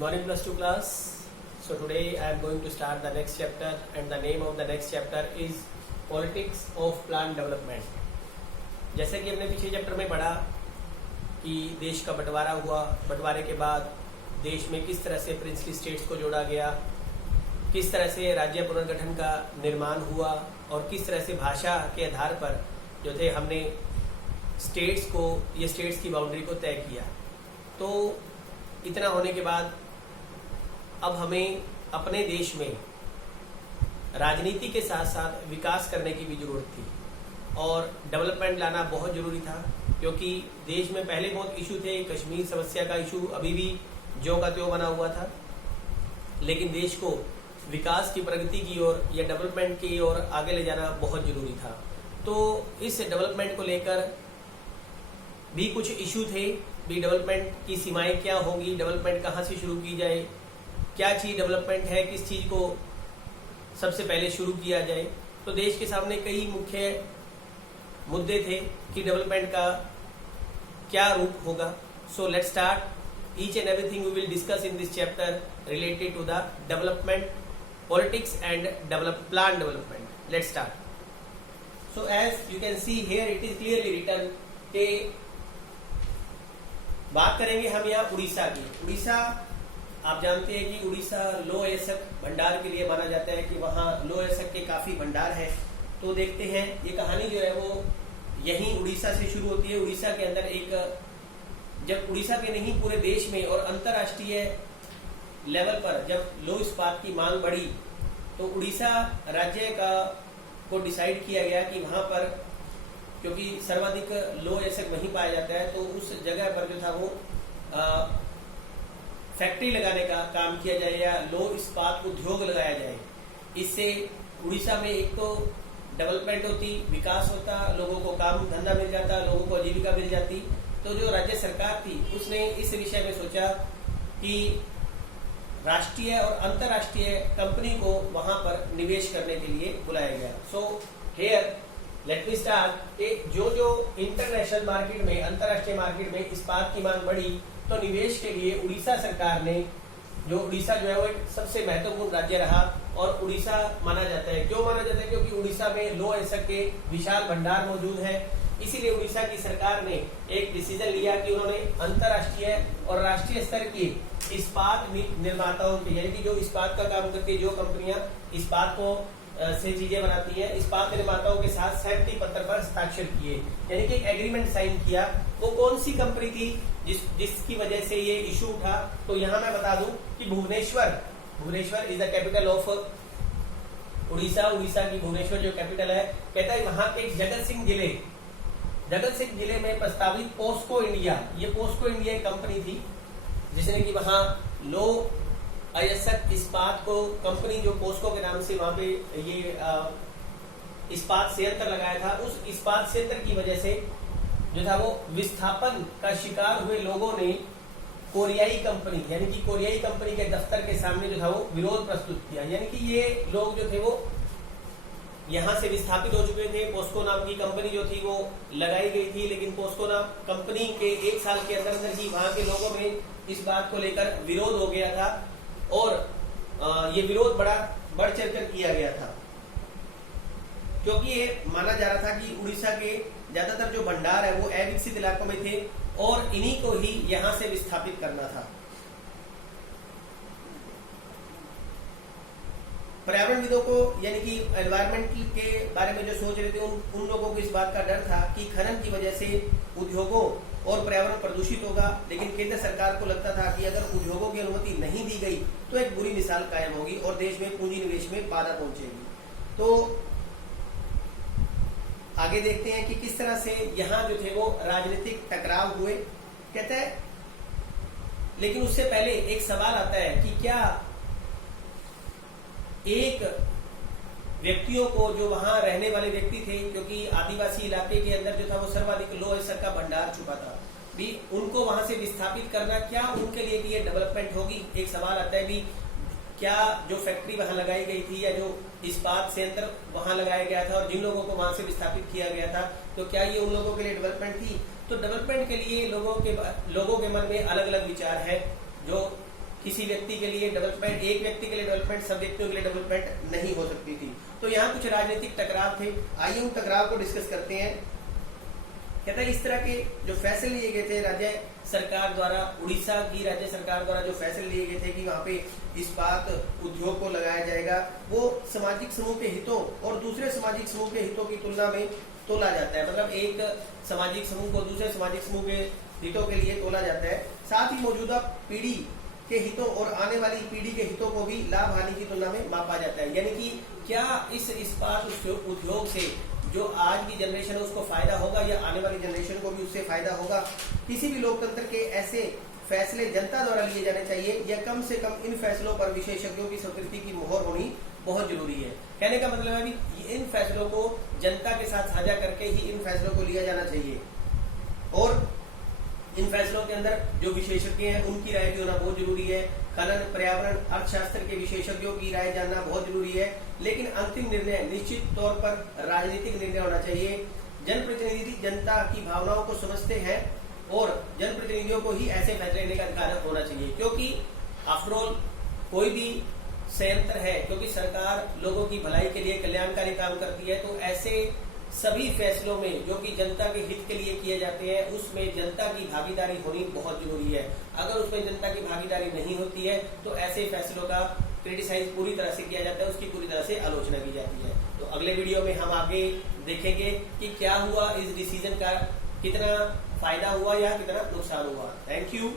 Good morning plus 2 class. So today I am going to start the next chapter and the name of the next chapter is Politics of Plant Development. जैसे कि हमने पिछले chapter में पढ़ा कि देश का बंटवारा हुआ, बंटवारे के बाद देश में किस तरह से प्रिंसली स्टेट्स को जोड़ा गया, किस तरह से राज्य पुनर्गठन का निर्माण हुआ और किस तरह से भाषा के आधार पर जो थे हमने स्टेट्स को, ये स्टेट्स की बाउंड्री को तय किया। तो इतना होने के बाद अब हमें अपने देश में राजनीति के साथ साथ विकास करने की भी जरूरत थी और डेवलपमेंट लाना बहुत जरूरी था, क्योंकि देश में पहले बहुत इशू थे। कश्मीर समस्या का इशू अभी भी ज्यों का त्यों बना हुआ था, लेकिन देश को विकास की प्रगति की ओर या डेवलपमेंट की ओर आगे ले जाना बहुत जरूरी था। तो इस डेवलपमेंट को लेकर भी कुछ इशू थे भी, डेवलपमेंट की सीमाएं क्या होंगी, डेवलपमेंट कहाँ से शुरू की जाए, क्या चीज डेवलपमेंट है, किस चीज को सबसे पहले शुरू किया जाए। तो देश के सामने कई मुख्य मुद्दे थे कि डेवलपमेंट का क्या रूप होगा। So let's start each and everything we will discuss in this chapter related to the development, politics and plan development. Let's start. So as you can see here it is clearly written के बात करेंगे हम यहाँ उड़ीसा की। उड़ीसा आप जानते हैं कि उड़ीसा लौह अयस्क भंडार के लिए माना जाता है कि वहाँ लौह अयस्क के काफी भंडार है। तो देखते हैं ये कहानी जो है वो यहीं उड़ीसा से शुरू होती है। उड़ीसा के अंदर एक, जब उड़ीसा के नहीं पूरे देश में और अंतर्राष्ट्रीय लेवल पर जब लौह इस्पात की मांग बढ़ी, तो उड़ीसा राज्य को डिसाइड किया गया कि वहां पर, क्योंकि सर्वाधिक लौह अयस्क वहीं पाया जाता है, तो उस जगह पर जो था वो फैक्ट्री लगाने का काम किया जाए या लौह इस्पात उद्योग लगाया जाए। इससे उड़ीसा में एक तो डेवलपमेंट होती, विकास होता, लोगों को काम धंधा मिल जाता, लोगों को आजीविका मिल जाती। तो जो राज्य सरकार थी उसने इस विषय में सोचा कि राष्ट्रीय और अंतर्राष्ट्रीय कंपनी को वहां पर निवेश करने के लिए बुलाया गया। So here let me start. जो इंटरनेशनल मार्केट में, अंतर्राष्ट्रीय मार्केट में इस्पात की मांग बढ़ी, तो निवेश के लिए उड़ीसा सरकार ने, जो उड़ीसा जो है वो एक सबसे महत्वपूर्ण राज्य रहा और उड़ीसा माना जाता है। क्यों माना जाता है? क्योंकि उड़ीसा में लौह अयस्क के विशाल भंडार मौजूद है। इसीलिए उड़ीसा की सरकार ने एक डिसीजन लिया कि उन्होंने अंतर्राष्ट्रीय और राष्ट्रीय स्तर की इस्पात निर्माताओं के, यानी कि जो इस्पात का काम करती है, जो कंपनियां इस्पात को से चीजें बनाती है, इस्पात निर्माताओं के साथ सहमति पत्र पर हस्ताक्षर किए, यानी कि एक एग्रीमेंट साइन किया। वो कौन सी कंपनी थी जिसकी वजह से ये इशू उठा? तो यहाँ मैं बता दूं कि Bhubaneswar is the capital of Orissa. Orissa की भुवनेश्वर जो कैपिटल है, कहता है वहां के जगत सिंह जिले में प्रस्तावित पोस्को इंडिया, ये पोस्को इंडिया एक कंपनी थी जिसने कि वहां लौह अयस्क इस्पात को, कंपनी जो पोस्को के नाम से वहां पे ये इस्पात संयंत्र लगाया था, उस इस्पात संयंत्र की वजह से जो था वो विस्थापन का शिकार हुए लोगों ने कोरियाई कंपनी, यानी कि कोरियाई कंपनी के दफ्तर के सामने जो था वो विरोध प्रस्तुत किया। यानी कि ये लोग जो थे वो यहाँ से विस्थापित हो चुके थे। पोस्को नाम की कंपनी जो थी वो लगाई गई थी, लेकिन पोस्को नाम कंपनी के 1 साल के अंदर ही वहां के लोगों में इस बात को लेकर विरोध हो गया था और ये विरोध बड़ा बढ़ चढ़कर किया गया था, क्योंकि ये माना जा रहा था कि उड़ीसा के ज्यादातर जो भंडार है वो अविकसित इलाकों में थे और इन्हीं को ही यहां से विस्थापित करना था। पर्यावरणविदों को, यानी कि एनवायरमेंट के बारे में जो सोच रहे थे, उन लोगों को इस बात का डर था कि खनन की वजह से उद्योगों और पर्यावरण प्रदूषित होगा। लेकिन केंद्र सरकार को लगता था कि अगर उद्योगों की अनुमति नहीं दी गई तो एक बुरी मिसाल कायम होगी और देश में पूंजी निवेश में बाधा पहुंचेगी। तो आगे देखते हैं कि किस तरह से यहाँ जो थे वो राजनीतिक टकराव हुए। कहते हैं, लेकिन उससे पहले एक सवाल आता है कि क्या एक व्यक्तियों को, जो वहां रहने वाले व्यक्ति थे, क्योंकि आदिवासी इलाके के अंदर जो था वो सर्वाधिक लौह अयस्क का भंडार छुपा था, भी उनको वहां से विस्थापित करना, क्या उनके लिए भी ये डेवलपमेंट होगी? एक सवाल आता है भी, क्या जो फैक्ट्री वहां लगाई गई थी या जो इस्पात संयंत्र वहां लगाया गया था और जिन लोगों को वहां से विस्थापित किया गया था, तो क्या ये उन लोगों के लिए डेवलपमेंट थी? तो डेवलपमेंट के लिए लोगों के मन में अलग अलग विचार है। जो किसी व्यक्ति के लिए डेवलपमेंट, एक व्यक्ति के लिए डेवलपमेंट सब व्यक्तियों के लिए डेवलपमेंट नहीं हो सकती थी। तो यहाँ कुछ राजनीतिक टकराव थे, आइए उन टकराव को डिस्कस करते हैं। कहता है इस तरह के जो फैसले लिए गए थे राज्य सरकार द्वारा, उड़ीसा की राज्य सरकार द्वारा जो फैसले लिए गए थे कि वहां पे इस्पात उद्योग को लगाया जाएगा, वो सामाजिक समूह के हितों और दूसरे सामाजिक समूह के हितों की तुलना में तोला जाता है। मतलब एक सामाजिक समूह को दूसरे सामाजिक समूह के हितों के लिए तोला जाता है। साथ ही मौजूदा पीढ़ी के हितों और आने वाली पीढ़ी के हितों को भी लाभ हानि की तुलना में मापा जाता है। यानी कि क्या इस इस्पात उद्योग से जो आज की जनरेशन है उसको फायदा होगा या आने वाली जनरेशन को भी उससे फायदा होगा। किसी भी लोकतंत्र के ऐसे फैसले जनता द्वारा लिए जाने चाहिए या कम से कम इन फैसलों पर विशेषज्ञों की स्वीकृति की मोहर होनी बहुत जरूरी है। कहने का मतलब है कि इन फैसलों को जनता के साथ साझा करके ही इन फैसलों को लिया जाना चाहिए और इन फैसलों के अंदर जो विशेषज्ञ हैं उनकी राय भी होना बहुत जरूरी है। खनन, पर्यावरण, अर्थशास्त्र के विशेषज्ञों की राय जानना बहुत जरूरी है। लेकिन अंतिम निर्णय निश्चित तौर पर राजनीतिक निर्णय होना चाहिए। जनप्रतिनिधि जनता की भावनाओं को समझते हैं और जनप्रतिनिधियों को ही ऐसे फैसले लेने का अधिकार होना चाहिए, क्योंकि आफ्टरऑल कोई भी संयंत्र है, क्योंकि सरकार लोगों की भलाई के लिए कल्याणकारी काम करती है, तो ऐसे सभी फैसलों में जो कि जनता के हित के लिए किए जाते हैं उसमें जनता की भागीदारी होनी बहुत जरूरी है। अगर उसमें जनता की भागीदारी नहीं होती है तो ऐसे फैसलों का क्रिटिसाइज पूरी तरह से किया जाता है, उसकी पूरी तरह से आलोचना की जाती है। तो अगले वीडियो में हम आगे देखेंगे कि क्या हुआ, इस डिसीजन का कितना फायदा हुआ या कितना नुकसान हुआ। Thank you.